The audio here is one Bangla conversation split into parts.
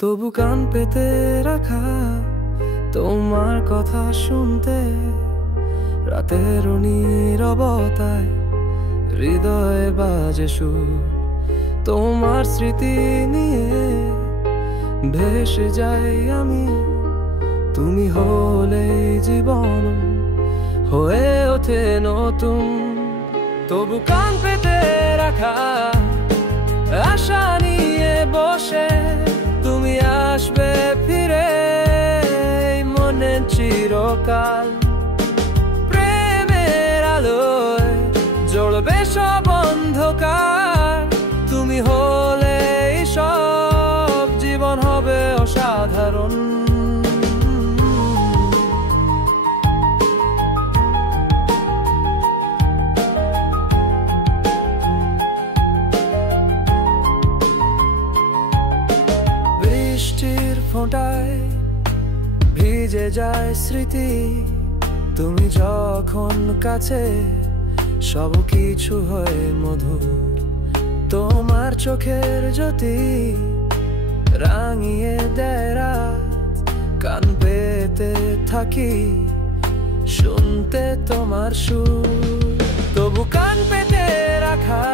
তবু কান পেতে রাখা তোমার কথা শুনতে, রাতের নীরবতায় হৃদয়ে বাজে সুর। তোমার স্মৃতি নিয়ে ভেসে যাই আমি, তুমি হলে জীবন হয়ে ওঠে নতুন। তবু কান পেতে রাখা আশা নিয়ে বসে, তুমি আসবে ফিরে মনে চিরকাল। প্রেমের আলোয় জ্বলবে সব অন্ধকার, তুমি হলে সব জীবন হবে অসাধারণ। বৃষ্টির ফোঁটায় ভিজে যায় স্মৃতি, তুমি যখন কাছে সব কিছু হয় মধুর। তোমার চোখের জ্যোতি রাঙিয়ে দেয় রাত, কান পেতে থাকি শুনতে তোমার সুর। তবু কান পেতে রাখা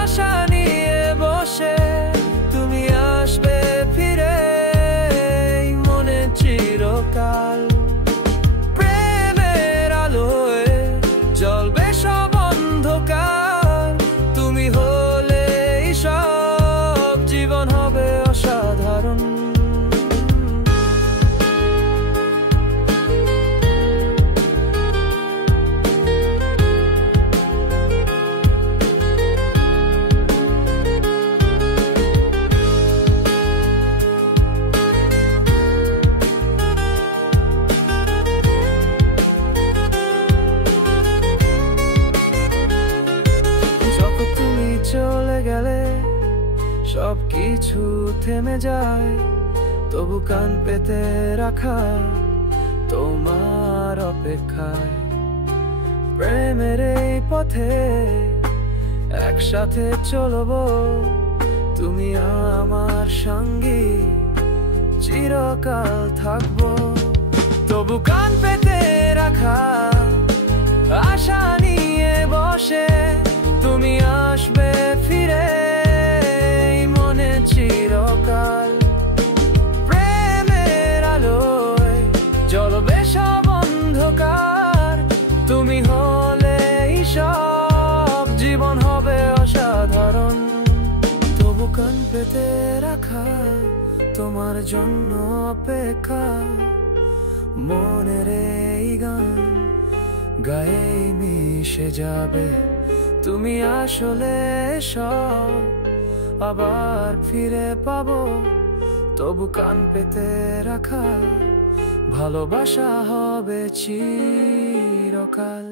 আশা নিয়ে বসে, তুমি আসবে ফিরে মনে চিরকাল। প্রেমের আলোয় জ্বলবে সব অন্ধকার, তুমি হলে সব জীবন হবে অসাধারণ। চলে গেলে সব কিছু থেমে যায়, তবু কান পেতে রাখা তোমার অপেক্ষায়। প্রেমের এই পথে একসাথে চলবো, তুমি আমার সঙ্গী চিরকাল থাকবো। তবু কান পেতে রাখা আশা নিয়ে বসে, তুমি আসবে ফিরে মনে চিরকাল। প্রেমের আলোয় জ্বলবে সব অন্ধকার, তুমি হলে সব জীবন হবে অসাধারণ। তবু কান পেতে রাখা তোমার জন্য অপেক্ষা, মনের এই গান গায়ে মিশে যাবে। তুমি আসলে সব আবার ফিরে পাবো, তবু কান পেতে রাখা ভালোবাসা হবে চিরকাল।